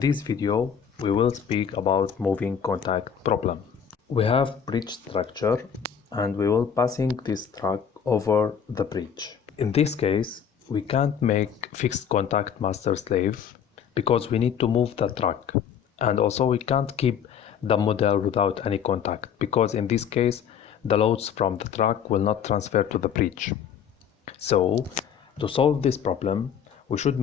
This video we will speak about moving contact problem. We have bridge structure and we will passing this track over the bridge. In this case we can't make fixed contact master slave because we need to move the track, and also we can't keep the model without any contact because in this case the loads from the track will not transfer to the bridge. So to solve this problem we should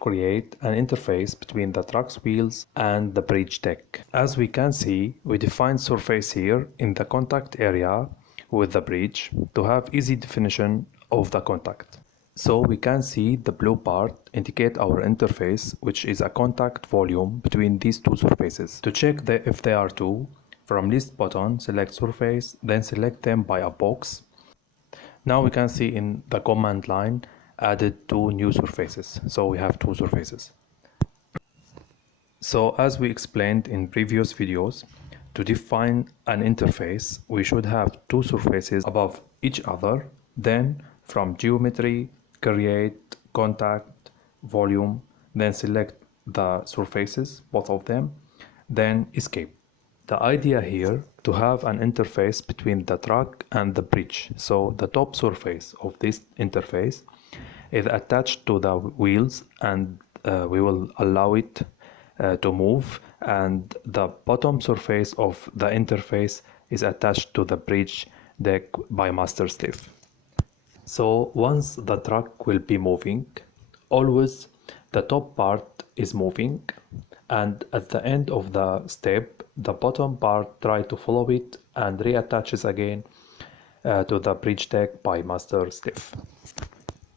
create an interface between the truck's wheels and the bridge deck. As we can see, we define surface here in the contact area with the bridge to have easy definition of the contact. So we can see the blue part indicate our interface, which is a contact volume between these two surfaces. To check if they are two, from list button select surface, then select them by a box. Now we can see in the command line added two new surfaces, so we have two surfaces. So as we explained in previous videos, to define an interface we should have two surfaces above each other, then from geometry create contact volume, then select the surfaces, both of them, then escape. The idea here to have an interface between the truck and the bridge, so the top surface of this interface is attached to the wheels and we will allow it to move, and the bottom surface of the interface is attached to the bridge deck by master slave. So once the truck will be moving, always the top part is moving, and at the end of the step the bottom part try to follow it and reattaches again to the bridge deck by master slave.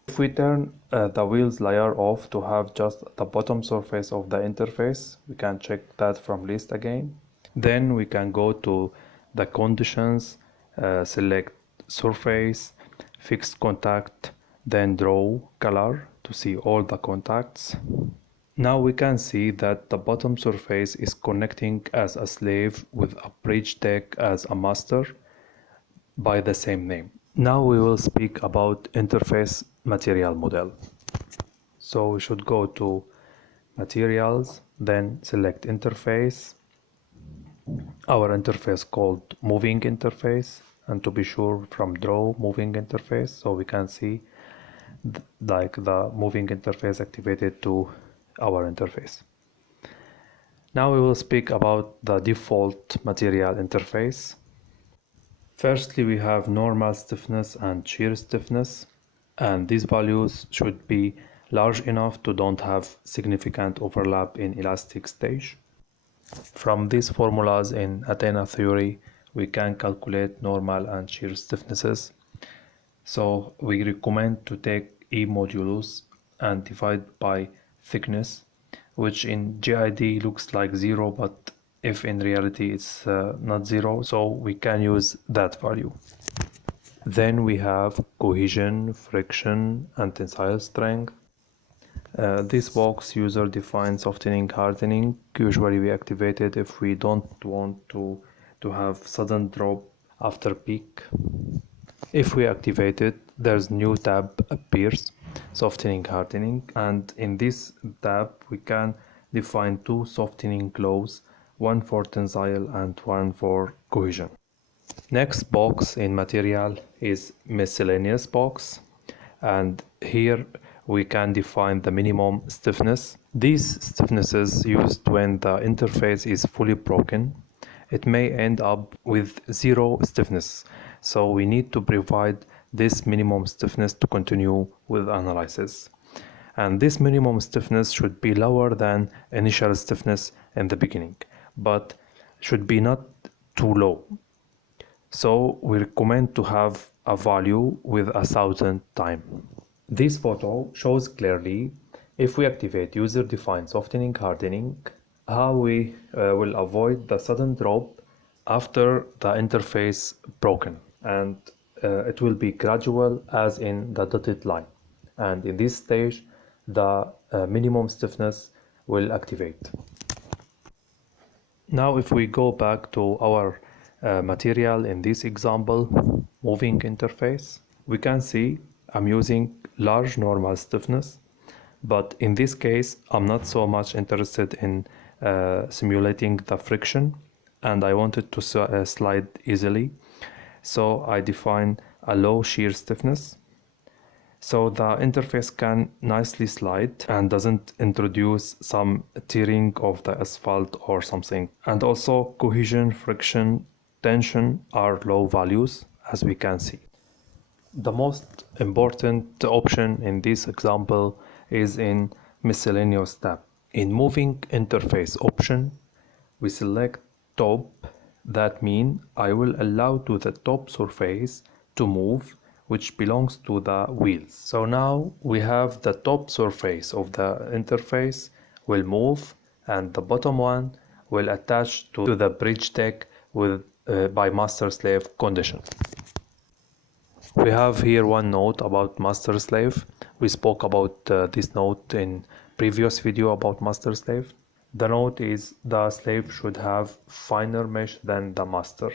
If we turn the wheels layer off to have just the bottom surface of the interface, we can check that from list again. Then we can go to the conditions, select surface, fixed contact, then draw color to see all the contacts. Now we can see that the bottom surface is connecting as a slave with a bridge deck as a master by the same name. Now we will speak about interface material model. So we should go to materials, then select interface, our interface called moving interface, and to be sure from draw moving interface, so we can see like the moving interface activated to our interface. Now we will speak about the default material interface. Firstly, we have normal stiffness and shear stiffness, and these values should be large enough to don't have significant overlap in elastic stage. From these formulas in Athena theory, we can calculate normal and shear stiffnesses. So we recommend to take E modulus and divide by thickness, which in GID looks like 0, but if in reality it's not 0, so we can use that value. Then we have cohesion, friction, and tensile strength. This box user defined softening hardening. Usually we activate it if we don't want to have sudden drop after peak. If we activate it, there's new tab appears, softening hardening, and in this tab we can define two softening laws, one for tensile and one for cohesion. Next box in material is miscellaneous box, and here we can define the minimum stiffness. These stiffnesses used when the interface is fully broken. It may end up with 0 stiffness, so we need to provide this minimum stiffness to continue with analysis. And this minimum stiffness should be lower than initial stiffness in the beginning, but should be not too low. So we recommend to have a value with 1,000 time. This photo shows clearly if we activate user-defined softening hardening, how we will avoid the sudden drop after the interface broken, and it will be gradual as in the dotted line, and in this stage the minimum stiffness will activate. Now if we go back to our material in this example, moving interface, we can see I'm using large normal stiffness But in this case, I'm not so much interested in simulating the friction, and I wanted to slide easily. So I define a low shear stiffness. So the interface can nicely slide and doesn't introduce some tearing of the asphalt or something. And also cohesion, friction, tension are low values, as we can see. The most important option in this example is in miscellaneous tab. In moving interface option, we select top. That means I will allow to the top surface to move, which belongs to the wheels. So now we have the top surface of the interface will move, and the bottom one will attach to the bridge deck with by master slave condition. We have here one note about master slave. We spoke about this note in previous video about master slave. The note is the slave should have finer mesh than the master.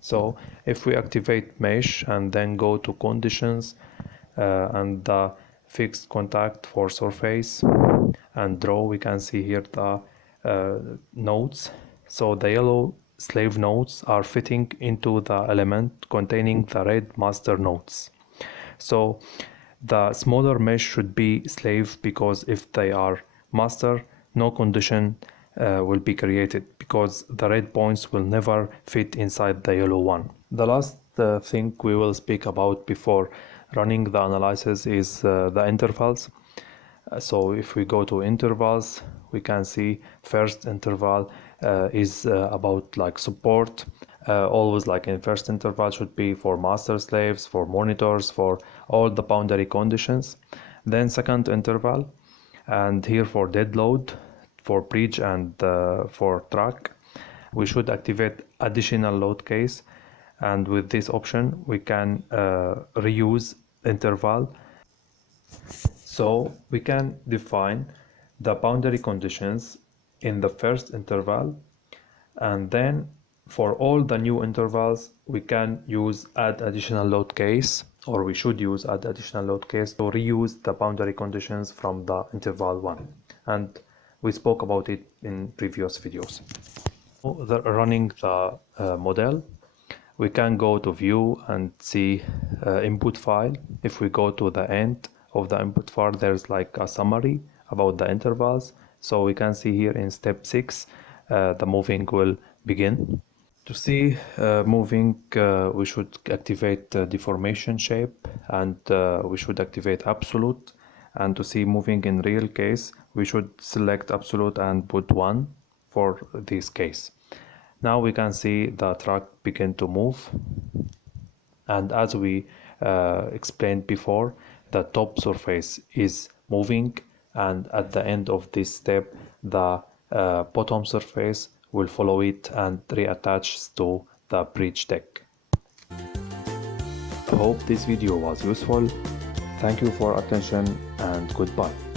So if we activate mesh and then go to conditions and the fixed contact for surface and draw, we can see here the nodes. So the yellow slave nodes are fitting into the element containing the red master nodes. So the smaller mesh should be slave, because if they are master, no condition will be created, because the red points will never fit inside the yellow one. The last thing we will speak about before running the analysis is the intervals. So if we go to intervals, we can see first interval is about like support. Always like in first interval should be for master slaves, for monitors, for all the boundary conditions. Then second interval, and here for dead load, for bridge and for track, we should activate additional load case, and with this option we can reuse interval. So we can define the boundary conditions in the first interval, and then for all the new intervals we can use add additional load case, or we should use add additional load case to reuse the boundary conditions from the interval 1, and we spoke about it in previous videos. Running the model, we can go to view and see input file. If we go to the end of the input file, there's like a summary about the intervals. So we can see here in step 6 the moving will begin. To see moving, we should activate deformation shape, and we should activate absolute. And to see moving in real case, we should select absolute and put 1 for this case. Now we can see the track begin to move, and as we explained before, the top surface is moving, and at the end of this step the bottom surface will follow it and reattach to the bridge deck. I hope this video was useful. Thank you for attention, and goodbye.